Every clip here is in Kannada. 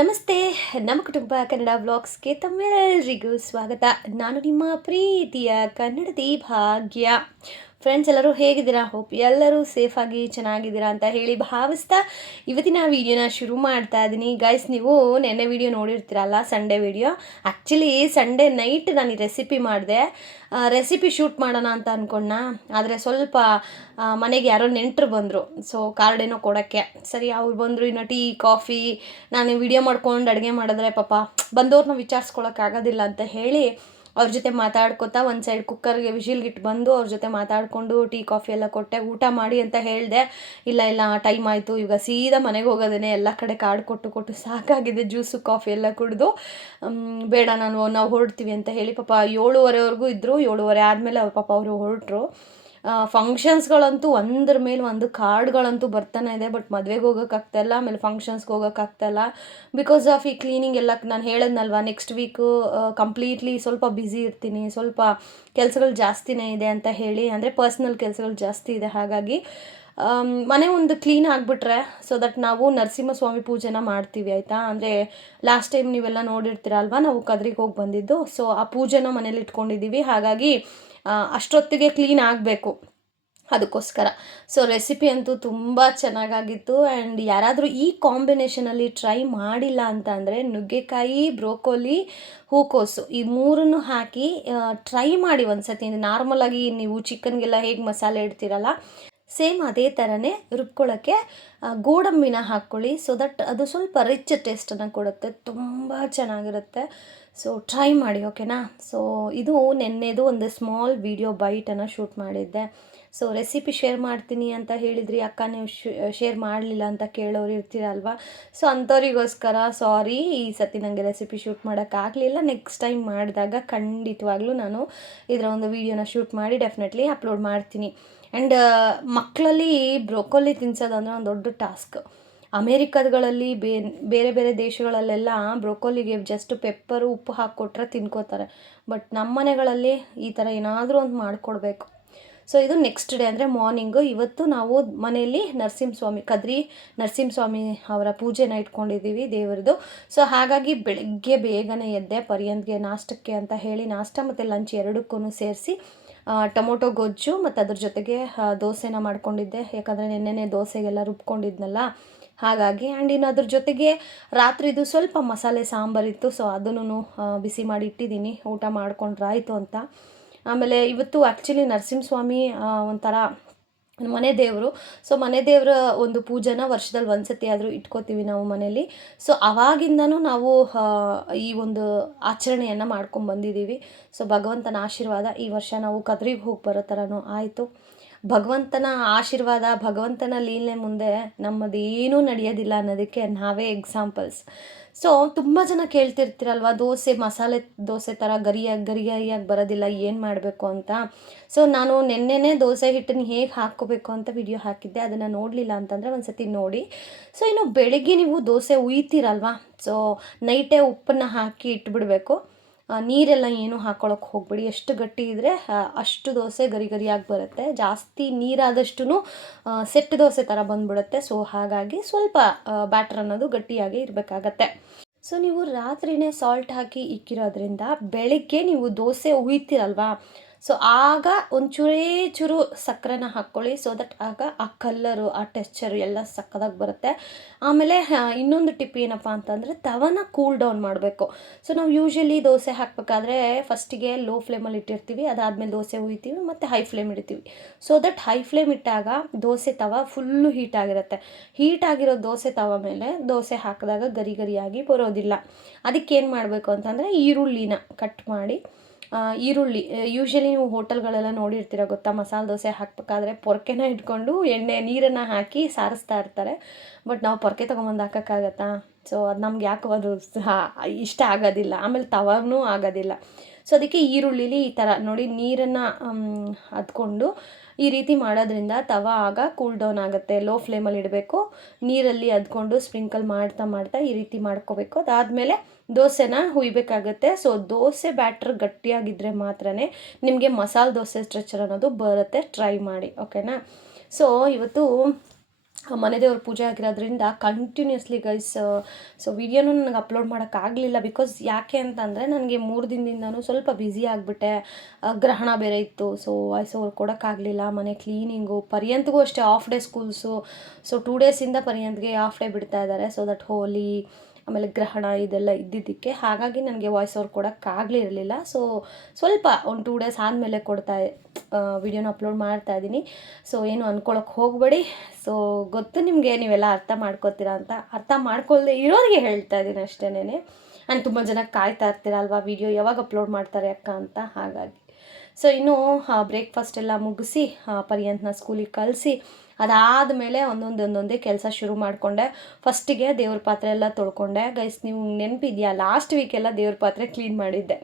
ನಮಸ್ತೆ. ನಮ್ಮ ಕುಟುಂಬ ಕನ್ನಡ ವ್ಲಾಗ್ಸ್ಗೆ ತಮ್ಮೆಲ್ಲರಿಗೂ ಸ್ವಾಗತ. ನಾನು ನಿಮ್ಮ ಪ್ರೀತಿಯ ಕನ್ನಡತಿ ಭಾಗ್ಯ. ಫ್ರೆಂಡ್ಸ್, ಎಲ್ಲರೂ ಹೇಗಿದ್ದೀರಾ? ಹೋಪ್ ಎಲ್ಲರೂ ಸೇಫಾಗಿ ಚೆನ್ನಾಗಿದ್ದೀರಾ ಅಂತ ಹೇಳಿ ಭಾವಿಸ್ತಾ ಇವತ್ತಿನ ವೀಡಿಯೋನ ಶುರು ಮಾಡ್ತಾ ಇದ್ದೀನಿ. ಗೈಸ್, ನೀವು ನೆನ್ನೆ ವೀಡಿಯೋ ನೋಡಿರ್ತೀರಲ್ಲ, Sunday video. Actually Sunday night ನಾನು ಈ ರೆಸಿಪಿ ಮಾಡಿದೆ. ರೆಸಿಪಿ ಶೂಟ್ ಮಾಡೋಣ ಅಂತ ಅಂದ್ಕೊಂಡ, ಆದರೆ ಸ್ವಲ್ಪ ಮನೆಗೆ ಯಾರೋ ನೆಂಟರು ಬಂದರು. ಸೊ ಕಾರ್ಡೇನೋ ಕೊಡೋಕ್ಕೆ ಸರಿ ಅವ್ರು ಬಂದರು. ಇನ್ನು ಟೀ ಕಾಫಿ ನಾನು ವಿಡಿಯೋ ಮಾಡ್ಕೊಂಡು ಅಡುಗೆ ಮಾಡಿದ್ರೆ ಪಾಪ ಬಂದವ್ರನ್ನ ವಿಚಾರಿಸ್ಕೊಳಕ್ಕಾಗೋದಿಲ್ಲ ಅಂತ ಹೇಳಿ ಅವ್ರ ಜೊತೆ ಮಾತಾಡ್ಕೊತಾ ಒಂದು ಸೈಡ್ ಕುಕ್ಕರ್ಗೆ ವಿಷಿಲ್ಗಿಟ್ಟು ಬಂದು ಅವ್ರ ಜೊತೆ ಮಾತಾಡಿಕೊಂಡು ಟೀ ಕಾಫಿ ಎಲ್ಲ ಕೊಟ್ಟೆ. ಊಟ ಮಾಡಿ ಅಂತ ಹೇಳಿದೆ. ಇಲ್ಲ ಟೈಮ್ ಆಯಿತು, ಈಗ ಸೀದಾ ಮನೆಗೆ ಹೋಗೋದೇ. ಎಲ್ಲ ಕಡೆ ಕಾರ್ಡ್ ಕೊಟ್ಟು ಸಾಕಾಗಿದೆ. ಜ್ಯೂಸು ಕಾಫಿ ಎಲ್ಲ ಕುಡಿದು ಬೇಡ ನಾವು ಹೊರಡ್ತೀವಿ ಅಂತ ಹೇಳಿ ಪಾಪ 7:30ವರೆಗೂ ಇದ್ದರು. 7:30 ಆದಮೇಲೆ ಅವರು ಹೊರಟರು. ಫಂಕ್ಷನ್ಸ್ಗಳಂತೂ ಒಂದ್ರ ಮೇಲೆ ಒಂದು ಕಾರ್ಡ್ಗಳಂತೂ ಬರ್ತಾನೆ ಇದೆ. ಬಟ್ ಮದುವೆಗೆ ಹೋಗೋಕ್ಕಾಗ್ತಾಯಿಲ್ಲ, ಆಮೇಲೆ ಫಂಕ್ಷನ್ಸ್ಗೆ ಹೋಗೋಕ್ಕಾಗ್ತಾಯಿಲ್ಲ. ಬಿಕಾಸ್ ಆಫ್ ಈ ಕ್ಲೀನಿಂಗ್ ಎಲ್ಲ ನಾನು ಹೇಳಿದ್ನಲ್ವ, ನೆಕ್ಸ್ಟ್ ವೀಕು ಕಂಪ್ಲೀಟ್ಲಿ ಸ್ವಲ್ಪ ಬ್ಯುಸಿ ಇರ್ತೀನಿ. ಸ್ವಲ್ಪ ಕೆಲಸಗಳು ಜಾಸ್ತಿನೇ ಇದೆ ಅಂತ ಹೇಳಿ, ಅಂದರೆ ಪರ್ಸ್ನಲ್ ಕೆಲಸಗಳು ಜಾಸ್ತಿ ಇದೆ. ಹಾಗಾಗಿ ಮನೆ ಒಂದು ಕ್ಲೀನ್ ಆಗಿಬಿಟ್ರೆ ಸೊ ದಟ್ ನಾವು ನರಸಿಂಹಸ್ವಾಮಿ ಪೂಜೆನ ಮಾಡ್ತೀವಿ, ಆಯಿತಾ. ಅಂದರೆ ಲಾಸ್ಟ್ ಟೈಮ್ ನೀವೆಲ್ಲ ನೋಡಿರ್ತೀರಲ್ವ, ನಾವು ಕದ್ರಿಗೆ ಹೋಗಿ ಬಂದಿದ್ದು. ಸೊ ಆ ಪೂಜೆನ ಮನೇಲಿ ಇಟ್ಕೊಂಡಿದ್ದೀವಿ. ಹಾಗಾಗಿ ಅಷ್ಟೊತ್ತಿಗೆ ಕ್ಲೀನ್ ಆಗಬೇಕು, ಅದಕ್ಕೋಸ್ಕರ. ಸೊ ರೆಸಿಪಿ ಅಂತೂ ತುಂಬ ಚೆನ್ನಾಗಾಗಿತ್ತು. ಆ್ಯಂಡ್ ಯಾರಾದರೂ ಈ ಕಾಂಬಿನೇಷನಲ್ಲಿ ಟ್ರೈ ಮಾಡಿಲ್ಲ ಅಂತ ಅಂದರೆ ನುಗ್ಗೆಕಾಯಿ, ಬ್ರೋಕೋಲಿ, ಹೂಕೋಸು ಈ ಮೂರನ್ನು ಹಾಕಿ ಟ್ರೈ ಮಾಡಿ ಒಂದು ಸತಿ. ನಾರ್ಮಲಾಗಿ ನೀವು ಚಿಕನ್ಗೆಲ್ಲ ಹೇಗೆ ಮಸಾಲೆ ಇಡ್ತೀರಲ್ಲ, ಸೇಮ್ ಅದೇ ಥರನೇ ರುಬ್ಕೊಳ್ಳೋಕ್ಕೆ ಗೋಡಂಬಿನ ಹಾಕ್ಕೊಳ್ಳಿ. ಸೊ ದಟ್ ಅದು ಸ್ವಲ್ಪ ರಿಚ್ ಟೇಸ್ಟನ್ನು ಕೊಡುತ್ತೆ, ತುಂಬ ಚೆನ್ನಾಗಿರುತ್ತೆ. ಸೊ ಟ್ರೈ ಮಾಡಿ, ಓಕೆನಾ. ಸೊ ಇದು ನೆನ್ನೆದು ಒಂದು ಸ್ಮಾಲ್ ವಿಡಿಯೋ ಬೈಟನ್ನು ಶೂಟ್ ಮಾಡಿದ್ದೆ. ಸೊ ರೆಸಿಪಿ ಶೇರ್ ಮಾಡ್ತೀನಿ ಅಂತ ಹೇಳಿದ್ರಿ ಅಕ್ಕ, ನೀವು ಶೇರ್ ಮಾಡಲಿಲ್ಲ ಅಂತ ಕೇಳೋರು ಇರ್ತೀರಲ್ವ. ಸೊ ಅಂಥವ್ರಿಗೋಸ್ಕರ ಸಾರಿ, ಈ ಸತಿ ನನಗೆ ರೆಸಿಪಿ ಶೂಟ್ ಮಾಡೋಕ್ಕಾಗಲಿಲ್ಲ. ನೆಕ್ಸ್ಟ್ ಟೈಮ್ ಮಾಡಿದಾಗ ಖಂಡಿತವಾಗ್ಲೂ ನಾನು ಇದರ ಒಂದು ವೀಡಿಯೋನ ಶೂಟ್ ಮಾಡಿ ಡೆಫಿನೆಟ್ಲಿ ಅಪ್ಲೋಡ್ ಮಾಡ್ತೀನಿ. ಆ್ಯಂಡ್ ಮಕ್ಕಳಲ್ಲಿ ಬ್ರೊಕೊಲಿ ತಿನ್ನಿಸೋದು ಅಂದರೆ ಒಂದು ದೊಡ್ಡ ಟಾಸ್ಕ್. ಅಮೇರಿಕಾಗಳಲ್ಲಿ ಬೇರೆ ಬೇರೆ ದೇಶಗಳಲ್ಲೆಲ್ಲ ಬ್ರೊಕೊಲಿಗೆ ಜಸ್ಟ್ ಪೆಪ್ಪರು ಉಪ್ಪು ಹಾಕ್ಕೊಟ್ರೆ ತಿನ್ಕೋತಾರೆ. ಬಟ್ ನಮ್ಮ ಮನೆಗಳಲ್ಲಿ ಈ ಥರ ಏನಾದರೂ ಒಂದು ಮಾಡಿಕೊಡ್ಬೇಕು. ಸೊ ಇದು ನೆಕ್ಸ್ಟ್ ಡೇ ಅಂದರೆ ಮಾರ್ನಿಂಗು. ಇವತ್ತು ನಾವು ಮನೆಯಲ್ಲಿ ಕದ್ರಿ ನರಸಿಂಹಸ್ವಾಮಿ ಅವರ ಪೂಜೆನ ಇಟ್ಕೊಂಡಿದ್ದೀವಿ, ದೇವರದು. ಸೊ ಹಾಗಾಗಿ ಬೆಳಗ್ಗೆ ಬೇಗನೆ ಎದ್ದೆ, ಪರ್ಯಂತ್ಗೆ ನಾಷ್ಟಕ್ಕೆ ಅಂತ ಹೇಳಿ ನಾಷ್ಟ ಮತ್ತು ಲಂಚ್ ಎರಡಕ್ಕೂ ಸೇರಿಸಿ ಟೊಮೊಟೊ ಗೊಜ್ಜು ಮತ್ತು ಅದ್ರ ಜೊತೆಗೆ ದೋಸೆನ ಮಾಡ್ಕೊಂಡಿದ್ದೆ. ಯಾಕಂದರೆ ನೆನ್ನೆನೇ ದೋಸೆಗೆಲ್ಲ ರುಬ್ಕೊಂಡಿದ್ನಲ್ಲ, ಹಾಗಾಗಿ. ಆ್ಯಂಡ್ ಇನ್ನು ಅದ್ರ ಜೊತೆಗೆ ರಾತ್ರಿದು ಸ್ವಲ್ಪ ಮಸಾಲೆ ಸಾಂಬಾರಿತ್ತು. ಸೊ ಅದನ್ನು ಬಿಸಿ ಮಾಡಿ ಇಟ್ಟಿದ್ದೀನಿ, ಊಟ ಮಾಡ್ಕೊಂಡ್ರಾಯ್ತು ಅಂತ. ಆಮೇಲೆ ಇವತ್ತು ಆ್ಯಕ್ಚುಲಿ ನರಸಿಂಹಸ್ವಾಮಿ ಒಂಥರ ಮನೆ ದೇವರು. ಸೊ ಮನೆ ದೇವರ ಒಂದು ಪೂಜೆನ ವರ್ಷದಲ್ಲಿ ಒಂದು ಸತಿ ಆದರೂ ಇಟ್ಕೋತೀವಿ ನಾವು ಮನೇಲಿ. ಸೊ ಅವಾಗಿಂದನೂ ನಾವು ಈ ಒಂದು ಆಚರಣೆಯನ್ನು ಮಾಡ್ಕೊಂಬಂದಿದ್ದೀವಿ. ಸೊ ಭಗವಂತನ ಆಶೀರ್ವಾದ ಈ ವರ್ಷ ನಾವು ಕದ್ರಿಗೆ ಹೋಗಿ ಬರೋ ಥರನೂ ಆಯಿತು. ಭಗವಂತನ ಆಶೀರ್ವಾದ, ಭಗವಂತನ ಲೀಲೆ ಮುಂದೆ ನಮ್ಮದೇನೂ ನಡೆಯೋದಿಲ್ಲ ಅನ್ನೋದಕ್ಕೆ ನಾವೇ ಎಕ್ಸಾಂಪಲ್ಸ್. ಸೊ ತುಂಬ ಜನ ಕೇಳ್ತಿರ್ತೀರಲ್ವ, ದೋಸೆ ಮಸಾಲೆ ದೋಸೆ ಥರ ಗರಿಯಾಗಿ ಬರೋದಿಲ್ಲ, ಏನು ಮಾಡಬೇಕು ಅಂತ. ಸೊ ನಾನು ನೆನ್ನೆನೇ ದೋಸೆ ಹಿಟ್ಟನ್ನು ಹೇಗೆ ಹಾಕ್ಕೋಬೇಕು ಅಂತ ವಿಡಿಯೋ ಹಾಕಿದ್ದೆ. ಅದನ್ನು ನೋಡಲಿಲ್ಲ ಅಂತಂದರೆ ಒಂದು ಸತಿ ನೋಡಿ. ಸೊ ಇನ್ನು ಬೆಳಗ್ಗೆ ನೀವು ದೋಸೆ ಉಯ್ತೀರಲ್ವ, ಸೊ ನೈಟೇ ಉಪ್ಪನ್ನು ಹಾಕಿ ಇಟ್ಬಿಡಬೇಕು. ನೀರೆಲ್ಲ ಏನೂ ಹಾಕ್ಕೊಳಕ್ಕೆ ಹೋಗ್ಬೇಡಿ. ಎಷ್ಟು ಗಟ್ಟಿ ಇದ್ದರೆ ಅಷ್ಟು ದೋಸೆ ಗರಿಯಾಗಿ ಬರುತ್ತೆ. ಜಾಸ್ತಿ ನೀರಾದಷ್ಟು ಸೆಟ್ ದೋಸೆ ಥರ ಬಂದ್ಬಿಡುತ್ತೆ. ಸೊ ಹಾಗಾಗಿ ಸ್ವಲ್ಪ ಬ್ಯಾಟರ್ ಅನ್ನೋದು ಗಟ್ಟಿಯಾಗಿ ಇರಬೇಕಾಗತ್ತೆ. ಸೊ ನೀವು ರಾತ್ರಿನೇ ಸಾಲ್ಟ್ ಹಾಕಿ ಇಕ್ಕಿರೋದ್ರಿಂದ ಬೆಳಗ್ಗೆ ನೀವು ದೋಸೆ ಹುಯ್ತೀರಲ್ವಾ, ಸೊ ಆಗ ಚೂರು ಸಕ್ಕರೆನ ಹಾಕ್ಕೊಳ್ಳಿ. ಸೊ ದಟ್ ಆಗ ಆ ಕಲ್ಲರು, ಆ ಟೆಕ್ಸ್ಚರು ಎಲ್ಲ ಸಕ್ಕದಾಗಿ ಬರುತ್ತೆ. ಆಮೇಲೆ ಇನ್ನೊಂದು ಟಿಪ್ ಏನಪ್ಪ ಅಂತಂದರೆ ತವನ ಕೂಲ್ ಡೌನ್ ಮಾಡಬೇಕು. ಸೊ ನಾವು ಯೂಶ್ವಲಿ ದೋಸೆ ಹಾಕಬೇಕಾದ್ರೆ ಫಸ್ಟಿಗೆ ಲೋ ಫ್ಲೇಮಲ್ಲಿ ಇಟ್ಟಿರ್ತೀವಿ, ಅದಾದಮೇಲೆ ದೋಸೆ ಹುಯ್ತೀವಿ ಮತ್ತು ಹೈ ಫ್ಲೇಮ್ ಇಡ್ತೀವಿ. ಸೊ ದಟ್ ಹೈ ಫ್ಲೇಮ್ ಇಟ್ಟಾಗ ದೋಸೆ ತವ ಫುಲ್ಲು ಹೀಟಾಗಿರುತ್ತೆ. ಹೀಟಾಗಿರೋ ದೋಸೆ ತವ ಮೇಲೆ ದೋಸೆ ಹಾಕಿದಾಗ ಗರಿಯಾಗಿ ಬರೋದಿಲ್ಲ. ಅದಕ್ಕೇನು ಮಾಡಬೇಕು ಅಂತಂದರೆ ಈರುಳ್ಳಿನ ಕಟ್ ಮಾಡಿ, ಈರುಳ್ಳಿ ಯೂಶ್ವಲಿ ನೀವು ಹೋಟೆಲ್ಗಳೆಲ್ಲ ನೋಡಿರ್ತೀರ ಗೊತ್ತಾ, ಮಸಾಲೆ ದೋಸೆ ಹಾಕಬೇಕಾದ್ರೆ ಪೊರ್ಕೆನ ಇಟ್ಕೊಂಡು ನೀರನ್ನು ಹಾಕಿ ಸಾರಿಸ್ತಾ ಇರ್ತಾರೆ. ಬಟ್ ನಾವು ಪೊರ್ಕೆ ತೊಗೊಂಬಂದು ಹಾಕೋಕ್ಕಾಗತ್ತಾ? ಸೊ ಅದು ನಮ್ಗೆ ಯಾಕೋ ಅದು ಇಷ್ಟ ಆಗೋದಿಲ್ಲ, ಆಮೇಲೆ ತವಾಗೂ ಆಗೋದಿಲ್ಲ. ಸೊ ಅದಕ್ಕೆ ಈರುಳ್ಳಿಲಿ ಈ ಥರ ನೋಡಿ ನೀರನ್ನು ಅದ್ಕೊಂಡು ಈ ರೀತಿ ಮಾಡೋದ್ರಿಂದ ತವ ಆಗ ಕೂಲ್ ಡೌನ್ ಆಗುತ್ತೆ. ಲೋ ಫ್ಲೇಮಲ್ಲಿ ಇಡಬೇಕು, ನೀರಲ್ಲಿ ಅದ್ಕೊಂಡು ಸ್ಪ್ರಿಂಕಲ್ ಮಾಡ್ತಾ ಈ ರೀತಿ ಮಾಡ್ಕೋಬೇಕು. ಅದಾದಮೇಲೆ ದೋಸೆನ ಹುಯ್ಬೇಕಾಗತ್ತೆ. ಸೊ ದೋಸೆ ಬ್ಯಾಟ್ರ್ ಗಟ್ಟಿಯಾಗಿದ್ದರೆ ಮಾತ್ರ ನಿಮಗೆ ಮಸಾಲೆ ದೋಸೆ ಸ್ಟ್ರೆಚರ್ ಅನ್ನೋದು ಬರುತ್ತೆ. ಟ್ರೈ ಮಾಡಿ, ಓಕೆನಾ. ಸೊ ಇವತ್ತು ಮನೆ ದೇವ್ರ ಪೂಜೆ ಆಗಿರೋದ್ರಿಂದ ಕಂಟಿನ್ಯೂಸ್ಲಿ ಗೈಸ್ ಸೊ ವೀಡಿಯೋನೂ ನನಗೆ ಅಪ್ಲೋಡ್ ಮಾಡೋಕ್ಕಾಗಲಿಲ್ಲ. ಬಿಕಾಸ್ ಯಾಕೆ ಅಂತಂದರೆ ನನಗೆ 3 ದಿನದಿಂದನೂ ಸ್ವಲ್ಪ ಬ್ಯುಸಿ ಆಗಿಬಿಟ್ಟೆ. ಗ್ರಹಣ ಬೇರೆ ಇತ್ತು. ಸೊ ವಾಯ್ಸ್ ಓವರ್ ಕೊಡೋಕ್ಕಾಗಲಿಲ್ಲ. ಮನೆ ಕ್ಲೀನಿಂಗು, ಪರ್ಯಂತ್ಗೂ ಅಷ್ಟೇ ಆಫ್ ಡೇ ಸ್ಕೂಲ್ಸು. ಸೊ 2 ಡೇಸಿಂದ ಪರ್ಯಂತ್ಗೆ ಆಫ್ ಡೇ ಬಿಡ್ತಾ ಇದ್ದಾರೆ. ಸೊ ದಟ್ ಹೋಲಿ ಆಮೇಲೆ ಗ್ರಹಣ ಇದೆಲ್ಲ ಇದ್ದಿದ್ದಕ್ಕೆ ಹಾಗಾಗಿ ನನಗೆ ವಾಯ್ಸ್ ಓವರ್ ಕೊಡೋಕ್ಕಾಗಲಿರಲಿಲ್ಲ. ಸೊ ಸ್ವಲ್ಪ ಒಂದು 2 ಡೇಸ್ ಆದಮೇಲೆ ವಿಡಿಯೋನ ಅಪ್ಲೋಡ್ ಮಾಡ್ತಾ ಇದ್ದೀನಿ. ಸೊ ಏನು ಅಂದ್ಕೊಳಕ್ಕೆ ಹೋಗಬೇಡಿ. ಸೊ ಗೊತ್ತು ನಿಮಗೆ, ನೀವೆಲ್ಲ ಅರ್ಥ ಮಾಡ್ಕೋತೀರಾ ಅಂತ. ಅರ್ಥ ಮಾಡ್ಕೊಳ್ದೆ ಇರೋರಿಗೆ ಹೇಳ್ತಾ ಇದ್ದೀನಿ ಅಷ್ಟೇನೆ. ಆ್ಯಂಡ್ ತುಂಬ ಜನ ಕಾಯ್ತಾ ಇರ್ತೀರಲ್ವಾ ವಿಡಿಯೋ ಯಾವಾಗ ಅಪ್ಲೋಡ್ ಮಾಡ್ತಾರೆ ಅಕ್ಕ ಅಂತ. ಹಾಗಾಗಿ ಸೊ ಇನ್ನೂ ಬ್ರೇಕ್ಫಾಸ್ಟ್ ಎಲ್ಲ ಮುಗಿಸಿ ಪರ್ಯಂತನ ಸ್ಕೂಲಿಗೆ ಕಳಿಸಿ ಅದಾದಮೇಲೆ ಒಂದೊಂದೇ ಕೆಲಸ ಶುರು ಮಾಡಿಕೊಂಡೆ. ಫಸ್ಟಿಗೆ ದೇವ್ರ ಪಾತ್ರೆ ಎಲ್ಲ ತೊಳ್ಕೊಂಡೆ. ಗೈಸ್ ನೀವು ನೆನಪಿದೆಯಾ, ಲಾಸ್ಟ್ ವೀಕೆಲ್ಲ ದೇವ್ರ ಪಾತ್ರೆ ಕ್ಲೀನ್ ಮಾಡಿದ್ದೆ.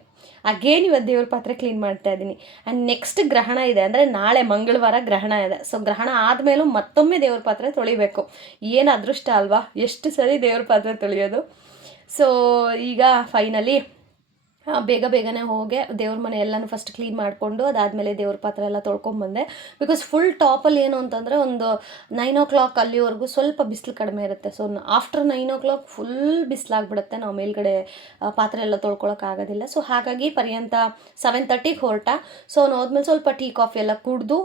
ಅಗೇನ್ ಇವತ್ತು ದೇವ್ರ ಪಾತ್ರೆ ಕ್ಲೀನ್ ಮಾಡ್ತಾ ಇದ್ದೀನಿ. ಆ್ಯಂಡ್ ನೆಕ್ಸ್ಟ್ ಗ್ರಹಣ ಇದೆ, ಅಂದರೆ ನಾಳೆ ಮಂಗಳವಾರ ಗ್ರಹಣ ಇದೆ. ಸೊ ಗ್ರಹಣ ಆದಮೇಲೂ ಮತ್ತೊಮ್ಮೆ ದೇವ್ರ ಪಾತ್ರೆ ತೊಳಿಬೇಕು. ಏನು ಅದೃಷ್ಟ ಅಲ್ವಾ, ಎಷ್ಟು ಸರಿ ದೇವ್ರ ಪಾತ್ರೆ ತೊಳೆಯೋದು. ಸೊ ಈಗ ಫೈನಲಿ ಬೇಗನೆ ಹೋಗಿ ದೇವ್ರ ಮನೆ ಎಲ್ಲನೂ ಫಸ್ಟ್ ಕ್ಲೀನ್ ಮಾಡಿಕೊಂಡು ಅದಾದಮೇಲೆ ದೇವ್ರ ಪಾತ್ರೆ ಎಲ್ಲ ತೊಳ್ಕೊಂಬಂದೆ. ಬಿಕಾಸ್ ಫುಲ್ ಟಾಪಲ್ಲಿ ಏನು ಅಂತಂದರೆ ಒಂದು 9 o'clock ಅಲ್ಲಿವರೆಗೂ ಸ್ವಲ್ಪ ಬಿಸಿಲು ಕಡಿಮೆ ಇರುತ್ತೆ. ಸೊ ಆಫ್ಟರ್ 9 o'clock ಫುಲ್ ಬಿಸಿಲಾಗ್ಬಿಡುತ್ತೆ. ನಾವು ಮೇಲ್ಗಡೆ ಪಾತ್ರೆ ಎಲ್ಲ ತೊಳ್ಕೊಳಕ್ಕಾಗೋದಿಲ್ಲ. ಸೊ ಹಾಗಾಗಿ ಪರ್ಯಂತ 7:30ಗೆ ಹೊರಟ. ಸೊ ಅವ್ನು ಹೋದ್ಮೇಲೆ ಸ್ವಲ್ಪ ಟೀ ಕಾಫಿ ಎಲ್ಲ ಕುಡಿದು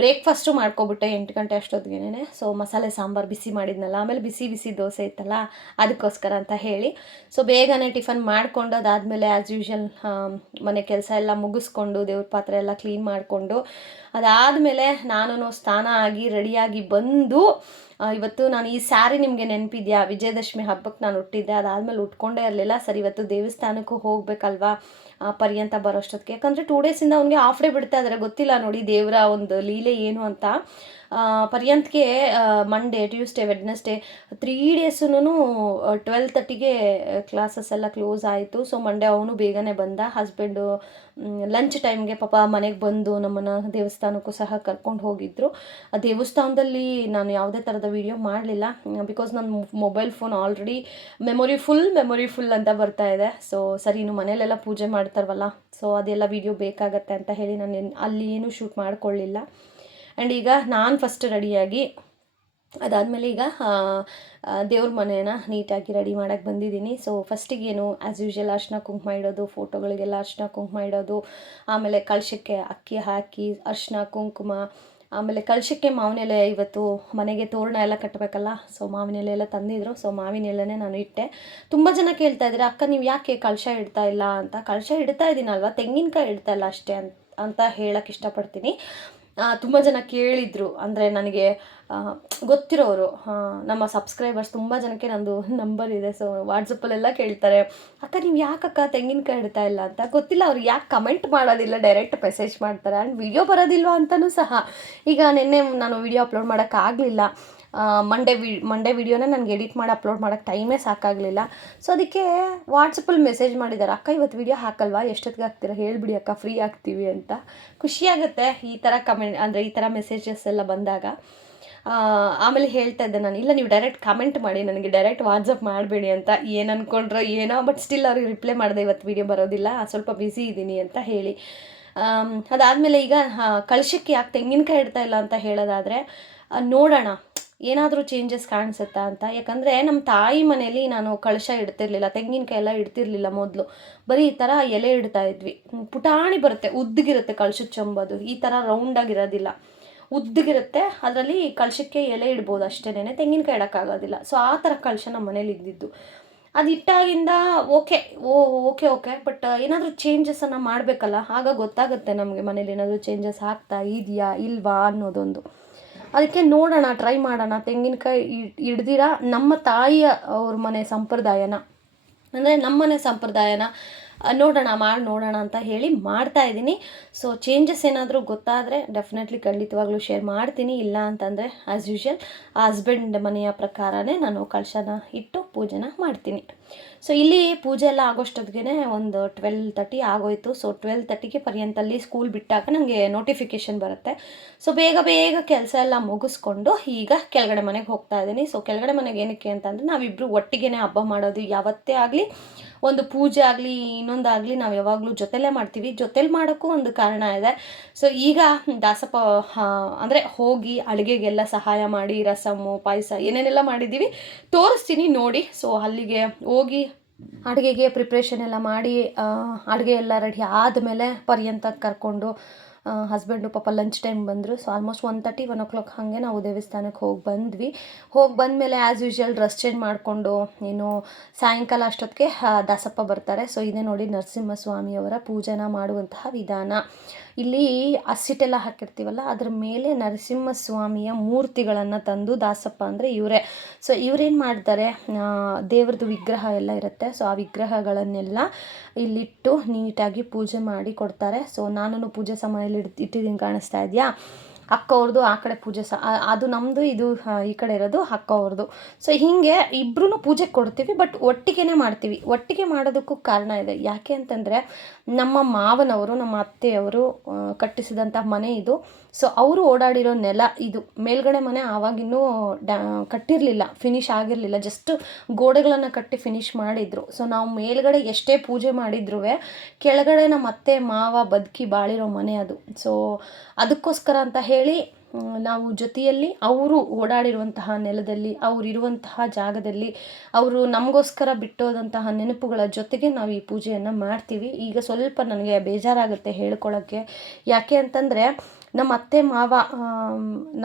ಬ್ರೇಕ್ಫಾಸ್ಟು ಮಾಡ್ಕೊಬಿಟ್ಟೆ 8 ಗಂಟೆ ಅಷ್ಟೊತ್ತಿಗೆ. ಸೊ ಮಸಾಲೆ ಸಾಂಬಾರು ಬಿಸಿ ಮಾಡಿದ್ನಲ್ಲ, ಆಮೇಲೆ ಬಿಸಿ ದೋಸೆ ಇತ್ತಲ್ಲ ಅದಕ್ಕೋಸ್ಕರ ಅಂತ ಹೇಳಿ ಸೊ ಬೇಗನೆ ಟಿಫನ್ ಮಾಡಿಕೊಂಡು ಅದಾದಮೇಲೆ ಆ್ಯಸ್ ಯೂಶಲ್ ಮನೆ ಕೆಲಸ ಎಲ್ಲ ಮುಗಿಸ್ಕೊಂಡು ದೇವ್ರ ಪಾತ್ರೆ ಎಲ್ಲ ಕ್ಲೀನ್ ಮಾಡಿಕೊಂಡು ಅದಾದಮೇಲೆ ನಾನು ಸ್ನಾನ ಆಗಿ ರೆಡಿಯಾಗಿ ಬಂದು ಇವತ್ತು ನಾನು ಈ ಸ್ಯಾರಿ ನಿಮಗೆ ನೆನಪಿದೆಯಾ, ವಿಜಯದಶಮಿ ಹಬ್ಬಕ್ಕೆ ನಾನು ಉಟ್ಟಿದ್ದೆ. ಅದಾದಮೇಲೆ ಉಟ್ಕೊಂಡೇ ಇರಲಿಲ್ಲ. ಸರಿ ಇವತ್ತು ದೇವಸ್ಥಾನಕ್ಕೂ ಹೋಗಬೇಕಲ್ವಾ ಪರ್ಯಂತ ಬರೋಷ್ಟೊತ್ತಿಗೆ. ಯಾಕಂದರೆ 2 ಡೇಸಿಂದ ಅವ್ನಿಗೆ ಆಫ್ ಡೇ ಬಿಡ್ತಾ ಇದ್ದಾರೆ. ಗೊತ್ತಿಲ್ಲ ನೋಡಿ ದೇವರ ಒಂದು ಲೀಲೆ ಏನು ಅಂತ. ಪರ್ಯಂತ್ಗೆ ಮಂಡೇ, ಟ್ಯೂಸ್ಡೇ, ವೆಡ್ನೆಸ್ಡೇ 3 ಡೇಸೂ 12:30ಗೆ ಕ್ಲಾಸಸ್ ಎಲ್ಲ ಕ್ಲೋಸ್ ಆಯಿತು. ಸೊ ಮಂಡೇ ಅವನು ಬೇಗನೆ ಬಂದ. ಹಸ್ಬೆಂಡು ಲಂಚ್ ಟೈಮ್ಗೆ ಪಾಪ ಮನೆಗೆ ಬಂದು ನಮ್ಮನ್ನು ದೇವಸ್ಥಾನಕ್ಕೂ ಸಹ ಕರ್ಕೊಂಡು ಹೋಗಿದ್ದರು. ಆ ದೇವಸ್ಥಾನದಲ್ಲಿ ನಾನು ಯಾವುದೇ ಥರದ ವೀಡಿಯೋ ಮಾಡಲಿಲ್ಲ. ಬಿಕಾಸ್ ನನ್ನ mobile phone already memory full ಅಂತ ಬರ್ತಾ ಇದೆ. ಸೊ ಸರಿ ಇನ್ನು ಮನೇಲೆಲ್ಲ ಪೂಜೆ ಮಾಡ್ತಾರವಲ್ಲ, ಸೊ ಅದೆಲ್ಲ ವೀಡಿಯೋ ಬೇಕಾಗತ್ತೆ ಅಂತ ಹೇಳಿ ನಾನು ಅಲ್ಲಿ ಏನೂ ಶೂಟ್ ಮಾಡ್ಕೊಳ್ಳಿಲ್ಲ. ಆ್ಯಂಡ್ ಈಗ ನಾನು ಫಸ್ಟ್ ರೆಡಿಯಾಗಿ ಅದಾದಮೇಲೆ ಈಗ ದೇವ್ರ ಮನೇನ ನೀಟಾಗಿ ರೆಡಿ ಮಾಡೋಕ್ಕೆ ಬಂದಿದ್ದೀನಿ. ಸೊ ಫಸ್ಟಿಗೇನು ಆ್ಯಸ್ ಯೂಶಲ್ ಅರಿಶಿನ ಕುಂಕುಮ ಇಡೋದು, ಫೋಟೋಗಳಿಗೆಲ್ಲ ಅರಿಶಿನ ಕುಂಕುಮ ಇಡೋದು, ಆಮೇಲೆ ಕಳಶಕ್ಕೆ ಅಕ್ಕಿ ಹಾಕಿ ಅರಿಶಿನ ಕುಂಕುಮ, ಆಮೇಲೆ ಕಳಶಕ್ಕೆ ಮಾವಿನ ಎಲೆ, ಇವತ್ತು ಮನೆಗೆ ತೋರಣ ಎಲ್ಲ ಕಟ್ಟಬೇಕಲ್ಲ. ಸೊ ಮಾವಿನ ಎಲೆ ಎಲ್ಲ ತಂದಿದ್ರು. ಸೊ ಮಾವಿನ ಎಲೆನೇ ನಾನು ಇಟ್ಟೆ. ತುಂಬ ಜನ ಕೇಳ್ತಾ ಇದ್ದಾರೆ, ಅಕ್ಕ ನೀವು ಯಾಕೆ ಕಳಶ ಇಡ್ತಾ ಇಲ್ಲ ಅಂತ. ಕಳಶ ಇಡ್ತಾ ಇದ್ದೀನಲ್ವ, ತೆಂಗಿನಕಾಯಿ ಇಡ್ತಾ ಇಲ್ಲ ಅಷ್ಟೇ ಅಂತ ಹೇಳಕ್ಕೆ ಇಷ್ಟಪಡ್ತೀನಿ. ತುಂಬ ಜನ ಕೇಳಿದರು, ಅಂದರೆ ನನಗೆ ಗೊತ್ತಿರೋರು ನಮ್ಮ ಸಬ್ಸ್ಕ್ರೈಬರ್ಸ್ ತುಂಬ ಜನಕ್ಕೆ ನಂದು ನಂಬರ್ ಇದೆ. ಸೊ ವಾಟ್ಸಪ್ಪಲ್ಲೆಲ್ಲ ಕೇಳ್ತಾರೆ, ಅಕ್ಕ ನೀವು ಯಾಕಕ್ಕ ತೆಂಗಿನಕಾಯಿ ಇಡ್ತಾ ಇಲ್ಲ ಅಂತ. ಗೊತ್ತಿಲ್ಲ ಅವ್ರು ಯಾಕೆ ಕಮೆಂಟ್ ಮಾಡೋದಿಲ್ಲ, ಡೈರೆಕ್ಟ್ ಮೆಸೇಜ್ ಮಾಡ್ತಾರೆ. ಆ್ಯಂಡ್ ವಿಡಿಯೋ ಬರೋದಿಲ್ವ ಅಂತಲೂ ಸಹ. ಈಗ ನಿನ್ನೆ ನಾನು ವಿಡಿಯೋ ಅಪ್ಲೋಡ್ ಮಾಡೋಕ್ಕಾಗಲಿಲ್ಲ. ಮಂಡೇ ವಿಡಿಯೋನ ನನಗೆ ಎಡಿಟ್ ಮಾಡಿ ಅಪ್ಲೋಡ್ ಮಾಡೋಕ್ಕೆ ಟೈಮೇ ಸಾಕಾಗಲಿಲ್ಲ. ಸೊ ಅದಕ್ಕೆ ವಾಟ್ಸಪ್ಪಲ್ಲಿ ಮೆಸೇಜ್ ಮಾಡಿದ್ದಾರೆ, ಅಕ್ಕ ಇವತ್ತು ವಿಡಿಯೋ ಹಾಕಲ್ವಾ, ಎಷ್ಟೊತ್ತಿಗೆ ಹಾಕ್ತೀರಾ ಹೇಳಿಬಿಡಿ ಅಕ್ಕ, ಫ್ರೀ ಆಗ್ತೀವಿ ಅಂತ. ಖುಷಿಯಾಗುತ್ತೆ ಈ ಥರ ಕಮೆಂಟ್, ಅಂದರೆ ಈ ಥರ ಮೆಸೇಜಸ್ ಎಲ್ಲ ಬಂದಾಗ. ಆಮೇಲೆ ಹೇಳ್ತಾ ಇದ್ದೆ ನಾನು, ಇಲ್ಲ ನೀವು ಡೈರೆಕ್ಟ್ ಕಮೆಂಟ್ ಮಾಡಿ, ನನಗೆ ಡೈರೆಕ್ಟ್ ವಾಟ್ಸಪ್ ಮಾಡಬೇಡಿ ಅಂತ. ಏನು ಅಂದ್ಕೊಂಡ್ರೋ ಏನೋ, ಬಟ್ ಸ್ಟಿಲ್ ಅವ್ರಿಗೆ ರಿಪ್ಲೈ ಮಾಡಿದೆ, ಇವತ್ತು ವೀಡಿಯೋ ಬರೋದಿಲ್ಲ, ಸ್ವಲ್ಪ ಬ್ಯುಸಿ ಇದ್ದೀನಿ ಅಂತ ಹೇಳಿ. ಅದಾದಮೇಲೆ ಈಗ ಕಳಶಕ್ಕೆ ಯಾಕೆ ತೆಂಗಿನಕಾಯಿ ಇಡ್ತಾ ಇಲ್ಲ ಅಂತ ಹೇಳೋದಾದರೆ, ನೋಡೋಣ ಏನಾದರೂ ಚೇಂಜಸ್ ಕಾಣಿಸುತ್ತಾ ಅಂತ. ಯಾಕಂದರೆ ನಮ್ಮ ತಾಯಿ ಮನೇಲಿ ನಾನು ಕಳಶ ಇಡ್ತಿರ್ಲಿಲ್ಲ, ತೆಂಗಿನಕಾಯಿ ಎಲ್ಲ ಇಡ್ತಿರ್ಲಿಲ್ಲ ಮೊದಲು. ಬರೀ ಈ ಥರ ಎಲೆ ಇಡ್ತಾ ಇದ್ವಿ. ಪುಟಾಣಿ ಬರುತ್ತೆ, ಉದ್ದಗಿರುತ್ತೆ ಕಳಶದ ಚೊಂಬದು, ಈ ಥರ ರೌಂಡಾಗಿರೋದಿಲ್ಲ, ಉದ್ದಗಿರುತ್ತೆ. ಅದರಲ್ಲಿ ಕಳಶಕ್ಕೆ ಎಲೆ ಇಡ್ಬೋದು ಅಷ್ಟೇನೆ, ತೆಂಗಿನಕಾಯಿ ಇಡೋಕ್ಕಾಗೋದಿಲ್ಲ. ಸೊ ಆ ಥರ ಕಳಶ ನಮ್ಮ ಮನೇಲಿ ಇದ್ದಿದ್ದು. ಅದು ಇಟ್ಟಾಗಿಂದ ಓಕೆ ಬಟ್ ಏನಾದರೂ ಚೇಂಜಸನ್ನು ಮಾಡಬೇಕಲ್ಲ, ಆಗ ಗೊತ್ತಾಗುತ್ತೆ ನಮಗೆ ಮನೇಲಿ ಏನಾದರೂ ಚೇಂಜಸ್ ಆಗ್ತಾ ಇದೆಯಾ ಇಲ್ವಾ ಅನ್ನೋದೊಂದು. ಅದಕ್ಕೆ ನೋಡೋಣ, ಟ್ರೈ ಮಾಡೋಣ. ತೆಂಗಿನಕಾಯಿ ಹಿಡ್ದಿರ ನಮ್ಮ ತಾಯಿಯ ಅವ್ರ ಮನೆ ಸಂಪ್ರದಾಯನ, ಅಂದರೆ ನಮ್ಮನೆ ಸಂಪ್ರದಾಯನ ನೋಡೋಣ ಅಂತ ಹೇಳಿ ಮಾಡ್ತಾ ಇದ್ದೀನಿ. ಸೊ ಚೇಂಜಸ್ ಏನಾದರೂ ಗೊತ್ತಾದರೆ ಡೆಫಿನೆಟ್ಲಿ ಖಂಡಿತವಾಗ್ಲೂ ಶೇರ್ ಮಾಡ್ತೀನಿ. ಇಲ್ಲ ಅಂತಂದರೆ ಆ್ಯಸ್ ಯೂಶಲ್ ಹಸ್ಬೆಂಡ್ ಮನೆಯ ಪ್ರಕಾರನೇ ನಾನು ಕಳಶನ ಇಟ್ಟು ಪೂಜೆನ ಮಾಡ್ತೀನಿ. ಸೊ ಇಲ್ಲಿ ಪೂಜೆ ಎಲ್ಲ ಆಗೋಷ್ಟೊತ್ತಿಗೆ ಒಂದು 12:30 ಆಗೋಯಿತು. ಸೊ 12:30ಗೆ ಪರ್ಯಂತಲ್ಲಿ ಸ್ಕೂಲ್ ಬಿಟ್ಟಾಗ ನನಗೆ ನೋಟಿಫಿಕೇಷನ್ ಬರುತ್ತೆ. ಸೊ ಬೇಗ ಕೆಲಸ ಎಲ್ಲ ಮುಗಿಸ್ಕೊಂಡು ಈಗ ಕೆಳಗಡೆ ಮನೆಗೆ ಹೋಗ್ತಾ ಇದ್ದೀನಿ. ಸೊ ಕೆಳಗಡೆ ಮನೆಗೆ ಏನಕ್ಕೆ ಅಂತಂದರೆ ನಾವಿಬ್ಬರು ಒಟ್ಟಿಗೆ ಹಬ್ಬ ಮಾಡೋದು. ಯಾವತ್ತೇ ಆಗಲಿ ಒಂದು ಪೂಜೆ ಆಗಲಿ ಇನ್ನೊಂದಾಗಲಿ ನಾವು ಯಾವಾಗಲೂ ಜೊತೆಲೇ ಮಾಡ್ತೀವಿ. ಜೊತೆಲಿ ಮಾಡೋಕ್ಕೂ ಒಂದು ಕಾರಣ ಇದೆ. ಸೊ ಈಗ ದಾಸಪ್ಪ ಅಂದರೆ ಹೋಗಿ ಅಡುಗೆಗೆಲ್ಲ ಸಹಾಯ ಮಾಡಿ ರಸಮ್ಮು ಪಾಯಸ ಏನೇನೆಲ್ಲ ಮಾಡಿದ್ದೀವಿ ತೋರಿಸ್ತೀನಿ ನೋಡಿ. ಸೊ ಅಲ್ಲಿಗೆ ಹೋಗಿ ಅಡುಗೆಗೆ ಪ್ರಿಪ್ರೇಷನ್ ಎಲ್ಲ ಮಾಡಿ ಅಡುಗೆ ಎಲ್ಲ ರೆಡಿ ಆದಮೇಲೆ ಪರ್ಯಂತಕ್ಕೆ ಕರ್ಕೊಂಡು ಹಸ್ಬೆಂಡು ಪಾಪ ಲಂಚ್ ಟೈಮ್ ಬಂದರು. ಸೊ ಆಲ್ಮೋಸ್ಟ್ 1:30 1 ಹಾಗೆ ನಾವು ದೇವಸ್ಥಾನಕ್ಕೆ ಹೋಗಿ ಬಂದ್ವಿ. ಹೋಗಿ ಬಂದಮೇಲೆ ಆ್ಯಸ್ ಯೂಶ್ವಲ್ ಡ್ರೆಸ್ ಚೇಂಜ್ ಮಾಡಿಕೊಂಡು ಇನ್ನು ಸಾಯಂಕಾಲ ಅಷ್ಟೊತ್ತಿಗೆ ದಾಸಪ್ಪ ಬರ್ತಾರೆ. ಸೊ ಇದೇ ನೋಡಿ ನರಸಿಂಹಸ್ವಾಮಿಯವರ ಪೂಜೆನ ಮಾಡುವಂತಹ ವಿಧಾನ. ಇಲ್ಲಿ ಹಸಿಟ್ಟೆಲ್ಲ ಹಾಕಿರ್ತೀವಲ್ಲ ಅದ್ರ ಮೇಲೆ ನರಸಿಂಹಸ್ವಾಮಿಯ ಮೂರ್ತಿಗಳನ್ನು ತಂದು ದಾಸಪ್ಪ ಅಂದರೆ ಇವರೇ. ಸೊ ಇವರೇನು ಮಾಡ್ತಾರೆ, ದೇವ್ರದ್ದು ವಿಗ್ರಹ ಎಲ್ಲ ಇರುತ್ತೆ. ಸೊ ಆ ವಿಗ್ರಹಗಳನ್ನೆಲ್ಲ ಇಲ್ಲಿಟ್ಟು ನೀಟಾಗಿ ಪೂಜೆ ಮಾಡಿ ಕೊಡ್ತಾರೆ. ಸೊ ನಾನು ಪೂಜೆ ಸಮಯದಲ್ಲಿ ಇಟ್ಟಿದ್ದೀನಿ, ಕಾಣಿಸ್ತಾ ಇದೆಯಾ? ಅಕ್ಕ ಅವ್ರದ್ದು ಆ ಕಡೆ ಪೂಜೆ ಅದು ನಮ್ಮದು, ಇದು ಈ ಕಡೆ ಇರೋದು ಅಕ್ಕ ಅವ್ರದ್ದು. ಸೊ ಹೀಗೆ ಇಬ್ಬರೂ ಪೂಜೆ ಕೊಡ್ತೀವಿ, ಬಟ್ ಒಟ್ಟಿಗೆ ಮಾಡ್ತೀವಿ. ಒಟ್ಟಿಗೆ ಮಾಡೋದಕ್ಕೂ ಕಾರಣ ಇದೆ. ಯಾಕೆ ಅಂತಂದರೆ ನಮ್ಮ ಮಾವನವರು, ನಮ್ಮ ಅತ್ತೆಯವರು ಕಟ್ಟಿಸಿದಂಥ ಮನೆ ಇದು. ಸೊ ಅವರು ಓಡಾಡಿರೋ ನೆಲ ಇದು. ಮೇಲ್ಗಡೆ ಮನೆ ಆವಾಗಿನ್ನೂ ಕಟ್ಟಿರಲಿಲ್ಲ, ಫಿನಿಶ್ ಆಗಿರಲಿಲ್ಲ, ಜಸ್ಟ್ ಗೋಡೆಗಳನ್ನು ಕಟ್ಟಿ ಫಿನಿಶ್ ಮಾಡಿದರು. ಸೊ ನಾವು ಮೇಲ್ಗಡೆ ಎಷ್ಟೇ ಪೂಜೆ ಮಾಡಿದ್ರೂ ಕೆಳಗಡೆ ನಮ್ಮ ಅತ್ತೆ ಮಾವ ಬದುಕಿ ಬಾಳಿರೋ ಮನೆ ಅದು. ಸೊ ಅದಕ್ಕೋಸ್ಕರ ಅಂತ ಹೇಳಿ ನಾವು ಜೊತೆಯಲ್ಲಿ ಅವರು ಓಡಾಡಿರುವಂತಹ ನೆಲದಲ್ಲಿ, ಅವರಿರುವಂತಹ ಜಾಗದಲ್ಲಿ, ಅವರು ನಮಗೋಸ್ಕರ ಬಿಟ್ಟೋದಂತಹ ನೆನಪುಗಳ ಜೊತೆಗೆ ನಾವು ಈ ಪೂಜೆಯನ್ನು ಮಾಡ್ತೀವಿ. ಈಗ ಸ್ವಲ್ಪ ನನಗೆ ಬೇಜಾರಾಗುತ್ತೆ ಹೇಳ್ಕೊಳ್ಳೋಕ್ಕೆ. ಯಾಕೆ ಅಂತಂದರೆ ನಮ್ಮ ಅತ್ತೆ ಮಾವ